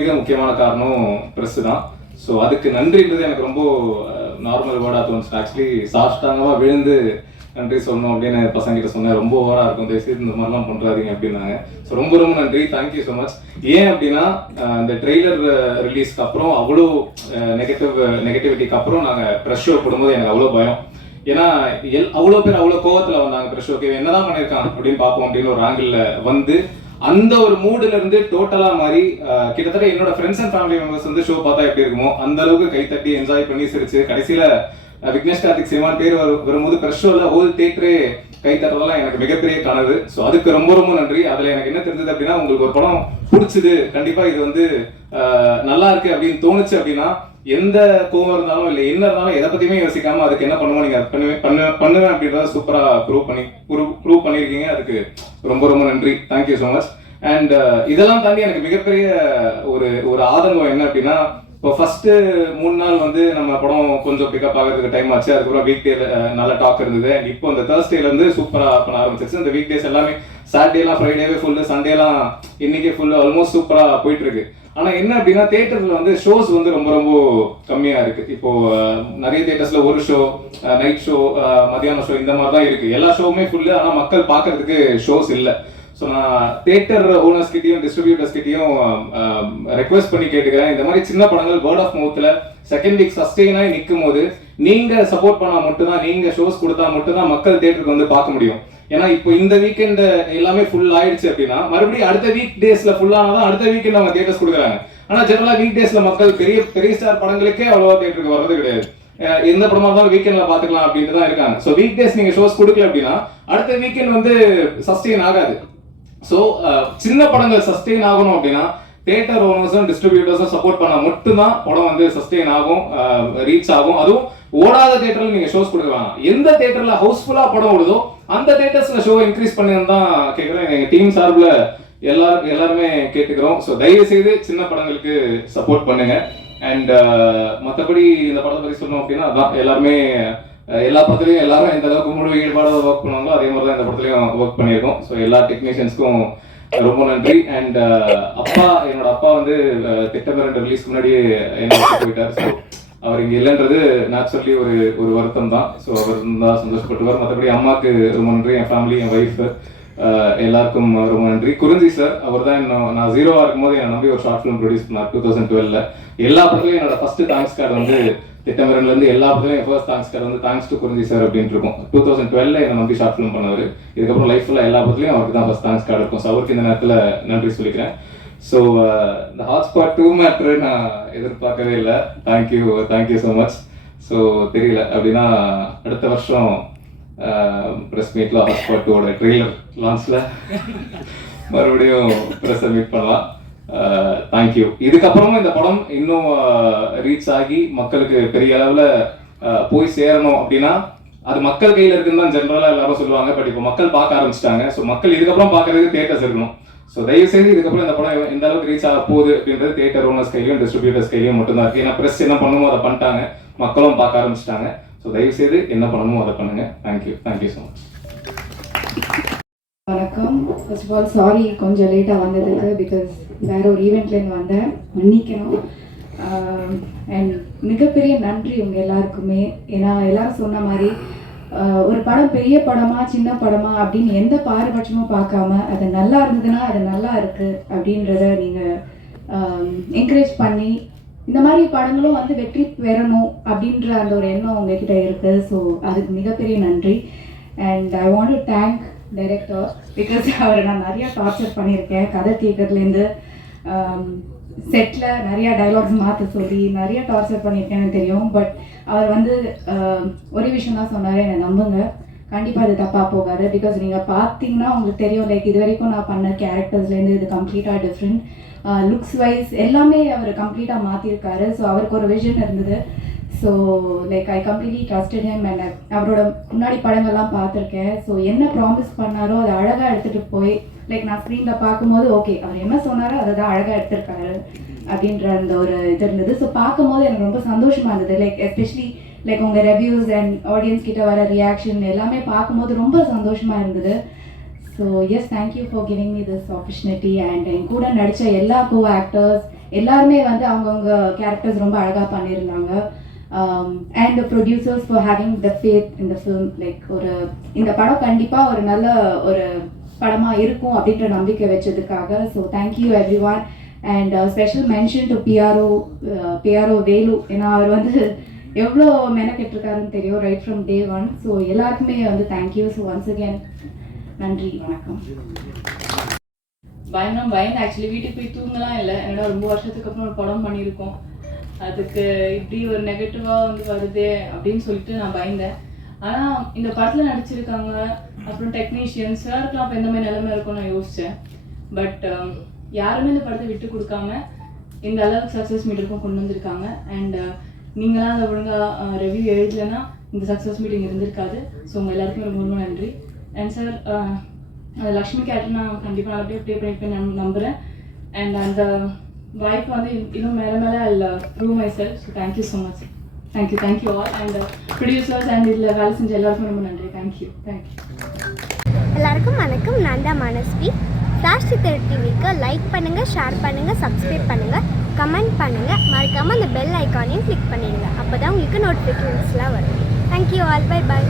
மிக முக்கியமான காரணம் ப்ரெஸ் தான். ஸோ அதுக்கு நன்றின்றது எனக்கு ரொம்ப நார்மல் வேர்டாக தோணுச்சு. ஆக்சுவலி சாஷ்டாங்கமாக விழுந்து நன்றி சொல்லணும் அப்படின்னு பசங்கிட்ட சொன்னேன். ரொம்ப ஓவராக இருக்கும். தயவுசெய்து இந்த மாதிரிலாம் பண்ணுறாதீங்க அப்படின்னாங்க. ஸோ ரொம்ப ரொம்ப நன்றி. தேங்க்யூ ஸோ மச் ஏன் அப்படின்னா இந்த ட்ரெய்லர் ரிலீஸ்க்கு அப்புறம் அவ்வளோ நெகட்டிவ் நெகட்டிவிட்டிக்கு அப்புறம் நாங்கள் ப்ரெஷ் ஷோ போடும்போது எனக்கு அவ்வளோ பயம். ஏன்னா எல் அவ்வளோ பேர் அவ்வளோ கோவத்தில் வந்தாங்க ப்ரெஷ் ஷோக்கு என்னதான் பண்ணியிருக்காங்க அப்படின்னு பார்ப்போம் அப்படின்னு ஒரு ஆங்கிளில் வந்து அந்த ஒரு மூடுல இருந்து டோட்டலா மாறி கிட்டத்தட்ட என்னோட ஃப்ரெண்ட்ஸ் அண்ட் ஃபேமிலி மெம்பர்ஸ் வந்து ஷோ பார்த்தா எப்படி இருக்குமோ அந்த அளவுக்கு கை தட்டி என்ஜாய் பண்ணி சிரிச்சு கடைசியில விக்னேஷ் கார்த்திக் சினிமான் பேர் வரும்போது ப்ரெஷ் ஷோல ஹோல் தேட்டரே கை தட்டுறதெல்லாம் எனக்கு மிகப்பெரிய கனவு. ஸோ அதுக்கு ரொம்ப ரொம்ப நன்றி. அதுல எனக்கு என்ன தெரிஞ்சது அப்படின்னா உங்களுக்கு ஒரு படம் பிடிச்சது. கண்டிப்பா இது வந்து நல்லா இருக்கு அப்படின்னு தோணுச்சு அப்படின்னா எந்த கோவம் இருந்தாலும் இல்லை என்ன இருந்தாலும் எதை பத்தியுமே யோசிக்காம அதுக்கு என்ன பண்ணுவோம் நீங்க பண்ணுவே பண்ணுவேன் பண்ணு- பண்ணுவேன் அப்படின்றத சூப்பரா ப்ரூவ் பண்ணி ப்ரூவ் பண்ணியிருக்கீங்க அதுக்கு ரொம்ப ரொம்ப நன்றி. தேங்க்யூ ஸோ மச் அண்ட் இதெல்லாம் தாண்டி எனக்கு மிகப்பெரிய ஒரு ஒரு ஆதங்கம் என்ன அப்படின்னா இப்போ ஃபஸ்ட்டு மூணு நாள் வந்து நம்ம படம் கொஞ்சம் பிக்கப் ஆகிறதுக்கு டைம் ஆச்சு. அதுக்கப்புறம் வீக் டேல uh, நல்ல டாக் இருந்தது. அண்ட் இப்போ இந்த தேர்ஸ்டேலேருந்து சூப்பராக பண்ண ஆரம்பிச்சிருச்சு. இந்த வீக் டேஸ் எல்லாமே சாட்டர்டேலாம் ஃப்ரைடேவே ஃபுல்லு சண்டேலாம் இன்னைக்கே ஃபுல்லு ஆல்மோஸ்ட் சூப்பராக போயிட்டு இருக்கு. ஆனால் என்ன அப்படின்னா தேட்டரில் வந்து ஷோஸ் வந்து ரொம்ப ரொம்ப கம்மியாக இருக்கு. இப்போ நிறைய தேட்டர்ஸில் ஒரு ஷோ நைட் ஷோ மதியான ஷோ இந்த மாதிரி தான் இருக்கு. எல்லா ஷோவுமே ஃபுல்லு ஆனால் மக்கள் பார்க்கறதுக்கு ஷோஸ் இல்லை. ஸோ நான் தேட்டர் ஓனர்ஸ் கிட்டயும் டிஸ்ட்ரிபியூட்டர்ஸ் கிட்டயும் ரெக்வஸ்ட் பண்ணி கேட்டுக்கிறேன். இந்த மாதிரி சின்ன படங்கள் வேர்ட் ஆஃப் மவுத்தில் செகண்ட் வீக் சஸ்டெயினாகி நிற்கும் போது நீங்கள் சப்போர்ட் பண்ணால் மட்டும்தான் நீங்கள் ஷோஸ் கொடுத்தா மட்டும்தான் மக்கள் தேட்டருக்கு வந்து பார்க்க முடியும். ஏன்னா இப்போ இந்த வீக்கெண்ட் எல்லாமே ஃபுல் ஆயிடுச்சு அப்படின்னா மறுபடியும் அடுத்த வீக் டேஸ்ல ஃபுல் தான் அடுத்த வீக்கெண்ட் அவங்க தியேட்டர்ஸ் கொடுக்குறாங்க. ஆனா ஜெனரலா வீக் டேஸ்ல மக்கள் பெரிய பெரிய ஸ்டார் படங்களுக்கே அவ்வளவா தியேட்டருக்கு வர்றது கிடையாது. எந்த படமா இருந்தாலும் வீக்கெண்ட்ல பாத்துக்கலாம் அப்படின்ட்டு தான் இருக்காங்க. ஸோ வீக் டேஸ் நீங்க ஷோஸ் கொடுக்கல அப்படின்னா அடுத்த வீக்கெண்ட் வந்து சஸ்டெயின் ஆகாது. ஸோ சின்ன படங்கள் சஸ்டெயின் ஆகணும் அப்படின்னா தேட்டர் ஓனர்ஸும் டிஸ்ட்ரிபியூட்டர்ஸும் சப்போர்ட் பண்ணால் மட்டும்தான் படம் வந்து சஸ்டெயின் ஆகும் ரீச் ஆகும். அதுவும் ஓடாத தேட்டரில் நீங்கள் ஷோஸ் கொடுக்கலாம் எந்த தேட்டரில் ஹவுஸ்ஃபுல்லாக படம் ஓடுதோ அந்த தேட்டர்ஸில் ஷோ இன்க்ரீஸ் பண்ணுன்னு தான் கேட்குறேன் எங்கள் டீம் சார்பில் எல்லாரும் எல்லாருமே கேட்டுக்கிறோம். ஸோ தயவு செய்து சின்ன படங்களுக்கு சப்போர்ட் பண்ணுங்க. அண்ட் uh, மற்றபடி இந்த படத்தை பற்றி சொல்லணும் அப்படின்னா அதான் எல்லாருமே எல்லா படத்துலையும் எல்லாரும் எந்த அளவுக்கு முழு ஈடுபாடாக ஒர்க் பண்ணுவாங்களோ அதே மாதிரி தான் இந்த படத்துலையும் ஒர்க் பண்ணியிருக்கோம். ஸோ எல்லா டெக்னீஷியன்ஸ்க்கும் ரொம்ப நன்றி. அண்ட் uh, அப்பா என்னோட அப்பா வந்து திட்டமிரண்டு ரிலீஸ்க்கு முன்னாடியே என்ன போயிட்டார். ஸோ அவர் இங்க இல்லைன்றது நேச்சுரலி ஒரு ஒரு வருத்தம் தான் ஸோ அவர் தான் சந்தோஷப்பட்டுவார். மற்றபடி அம்மாவுக்கு ரொம்ப நன்றி என் ஃபேமிலி என் ஒய்ஃப் எல்லாருக்கும் ரொம்ப நன்றி. குறிஞ்சி சார் அவர் தான் நான் ஜீரோவா இருக்கும்போது என்னை நம்பி ஒரு ஷார்ட் ஃபிலிம் ப்ரொடியூஸ் பண்ணார் டூ தௌசண்ட் டுவெல்ல எல்லா படத்துலையும் என்னோட ஃபர்ஸ்ட் தேங்க்ஸ் கார்டு வந்து திட்டமிரன்ல இருந்து எல்லா படத்துலையும் ஃபர்ஸ்ட் தேங்க்ஸ் கார்டு வந்து தேங்க்ஸ் டு குறிஞ்சி சார் அப்படின்ட்டு இருக்கும். டூ தௌசண்ட் டுவெல்ல என்னை நம்பி ஷார்ட் ஃபிலிம் பண்ணவர். இதுக்கப்புறம் லைஃப்ல எல்லா படத்துலையும் அவருக்கு தான் ஃபர்ஸ்ட் தேங்க்ஸ் கார்டு இருக்கும். ஸோ அவருக்கு இந்த நேரத்தில் நன்றி சொல்லிக்கிறேன். ஸோ இந்த ஹாட்ஸ்பாட் டூ மேட்ரு நான் எதிர்பார்க்கவே இல்லை. Thank you thank you so much so தெரியல. அப்படின்னா அடுத்த வருஷம் ப்ரெஸ் மீட்டில் ஹாட்ஸ்பாட் டூவோட ட்ரெய்லர் லான்ச்சில் மறுபடியும் ப்ரெஸ்ஸை மீட் பண்ணலாம். Uh, தேங்க்யூ இதுக்கப்புறமும் இந்த படம் இன்னும் uh, ரீச் ஆகி மக்களுக்கு பெரிய அளவில் uh, போய் சேரணும் அப்படின்னா அது மக்கள் கையில் இருக்குன்னு தான் ஜென்ரலாக எல்லாரும் சொல்லுவாங்க. பட் இப்போ மக்கள் பார்க்க ஆரம்பிச்சிட்டாங்க. ஸோ மக்கள் இதுக்கப்புறம் பார்க்கறதுக்கு தேட்டர்ஸ் இருக்கணும். ஸோ தயவு செய்து இதுக்கப்புறம் இந்த படம் எந்த அளவுக்கு ரீச் ஆக போகுது அப்படின்றது தேட்டர் ஓனர்ஸ் கையிலும் டிஸ்ட்ரிபியூட்டர்ஸ் கையிலும் மட்டும்தான் இருக்கு. ஏன்னா ப்ரெஸ் என்ன பண்ணுமோ அதை பண்ணிட்டாங்க. மக்களும் பார்க்க ஆரம்பிச்சிட்டாங்க. ஸோ தயவு செய்து என்ன பண்ணணுமோ அதை பண்ணுங்க. Thank you thank you so much வணக்கம். ஃபர்ஸ்ட் ஆஃப் ஆல் சாரி கொஞ்சம் லேட்டாக வந்ததுக்கு பிகாஸ் வேற ஒரு ஈவெண்ட்லேருந்து வந்தேன். மன்னிக்கணும். அண்ட் மிகப்பெரிய நன்றி இவங்க எல்லாருக்குமே. ஏன்னா எல்லாரும் சொன்ன மாதிரி ஒரு படம் பெரிய படமா சின்ன படமா அப்படின்னு எந்த பாரபட்சமும் பார்க்காம அது நல்லா இருந்ததுன்னா அது நல்லா இருக்கு அப்படின்றத நீங்கள் என்கரேஜ் பண்ணி இந்த மாதிரி படங்களும் வந்து வெற்றி பெறணும் அப்படின்ற அந்த ஒரு எண்ணம் உங்ககிட்ட இருக்கு. ஸோ அதுக்கு மிகப்பெரிய நன்றி. And I want to thank director because அவரை நான் நிறையா டார்ச்சர் பண்ணியிருக்கேன். கதை கேட்கறதுலேருந்து. செட்டில் நிறைய டைலாக்ஸ் மாற்ற சொல்லி நிறைய டார்ச்சர் பண்ணியிருக்கேன்னு தெரியும். பட் அவர் வந்து ஒரே விஷயம் தான் சொன்னார் என்னை நம்புங்க. கண்டிப்பாக அது தப்பாக போகாது. பிகாஸ் நீங்கள் பார்த்தீங்கன்னா உங்களுக்கு தெரியும் லைக் இது வரைக்கும் நான் பண்ண கேரக்டர்ஸ்லேருந்து இது கம்ப்ளீட்டாக டிஃப்ரெண்ட் லுக்ஸ் வைஸ் எல்லாமே அவர் கம்ப்ளீட்டாக மாற்றிருக்காரு ஸோ அவருக்கு ஒரு விஷன் இருந்தது. So like I completely trusted him and அவரோட முன்னாடி படங்கள்லாம் பார்த்துருக்கேன். ஸோ என்ன ப்ராமிஸ் பண்ணாரோ அதை அழகாக எடுத்துகிட்டு போய் லைக் நான் ஸ்க்ரீனில் பார்க்கும்போது ஓகே அவர் என்ன சொன்னாரோ அதை தான் அழகாக எடுத்திருக்காரு அப்படின்ற அந்த ஒரு இது இருந்தது. ஸோ பார்க்கும்போது எனக்கு ரொம்ப சந்தோஷமாக இருந்தது. லைக் எஸ்பெஷலி லைக் உங்கள் ரெவ்யூஸ் அண்ட் ஆடியன்ஸ் கிட்ட வர ரியாக்ஷன் எல்லாமே பார்க்கும்போது ரொம்ப சந்தோஷமாக இருந்தது. So yes thank you for giving me this opportunity and என் கூட நடித்த எல்லா கோ ஆக்டர்ஸ் எல்லாருமே வந்து அவங்கவுங்க கேரக்டர்ஸ் ரொம்ப அழகாக பண்ணியிருந்தாங்க. And the producers for having the faith இந்த ஃபிலிம் லைக் ஒரு இந்த படம் கண்டிப்பாக ஒரு நல்ல ஒரு படமாக இருக்கும் அப்படின்ற நம்பிக்கை வச்சதுக்காக so thank you everyone and special mention to PRO PRO Velu ஏன்னா அவர் வந்து எவ்வளோ மெனக்கெட்டிருக்காருன்னு தெரியும் right from day one so எல்லாருக்குமே வந்து தேங்க்யூ ஸோ ஒன்ஸ் அகேன் நன்றி வணக்கம். பயம்னா பயந்து ஆக்சுவலி வீட்டுக்கு போய் தூங்கலாம் இல்லை. ஏன்னா ரொம்ப வருஷத்துக்கு அப்புறம் ஒரு படம் பண்ணியிருக்கோம். அதுக்கு இப்படி ஒரு நெகட்டிவாக வந்து வருதே அப்படின்னு சொல்லிட்டு நான் பயந்தேன். ஆனால் இந்த படத்தில் நடிச்சிருக்காங்க அப்புறம் டெக்னீஷியன்ஸ் சாருக்குலாம் அப்போ எந்த மாதிரி நிலைமை இருக்கும்னு நான் யோசித்தேன் பட் um, யாருமே இந்த படத்தை விட்டு கொடுக்காம இந்த அளவுக்கு சக்ஸஸ் மீட்டருக்கும் கொண்டு வந்திருக்காங்க. அண்ட் uh, நீங்களாம் அதை ஒழுங்காக ரிவ்யூ எழுதலைன்னா இந்த சக்ஸஸ் மீட்டிங் இருந்திருக்காது. ஸோ உங்கள் எல்லாருக்குமே ரொம்ப ரொம்ப நன்றி. அண்ட் சார் அந்த லக்ஷ்மி கேரக்டர் நான் கண்டிப்பாக நல்லபடியாக ப்ளே பண்ணியிருப்பேன் நான் நம்புகிறேன் அண்ட் அந்த வாய்ப்பு வந்து இன்னும் மேலே மேலே அதில் prove myself so thank you so much thank you thank you all and producers and இதில் வேலை செஞ்ச எல்லாருக்கும் ரொம்ப நன்றி. தேங்க்யூ தேங்க்யூ எல்லாருக்கும் வணக்கம். நான் தான் மனஸ்வி. ஃப்ளாஷ் சித்தர் டிவிக்கு லைக் பண்ணுங்கள் ஷேர் பண்ணுங்கள் சப்ஸ்கிரைப் பண்ணுங்கள் கமெண்ட் பண்ணுங்கள் மறக்காமல் அந்த பெல் ஐக்கானையும் கிளிக் பண்ணிடுங்க. அப்போ தான் உங்களுக்கு நோட்டிஃபிகேஷன்ஸ்லாம் வரும். Thank you all by by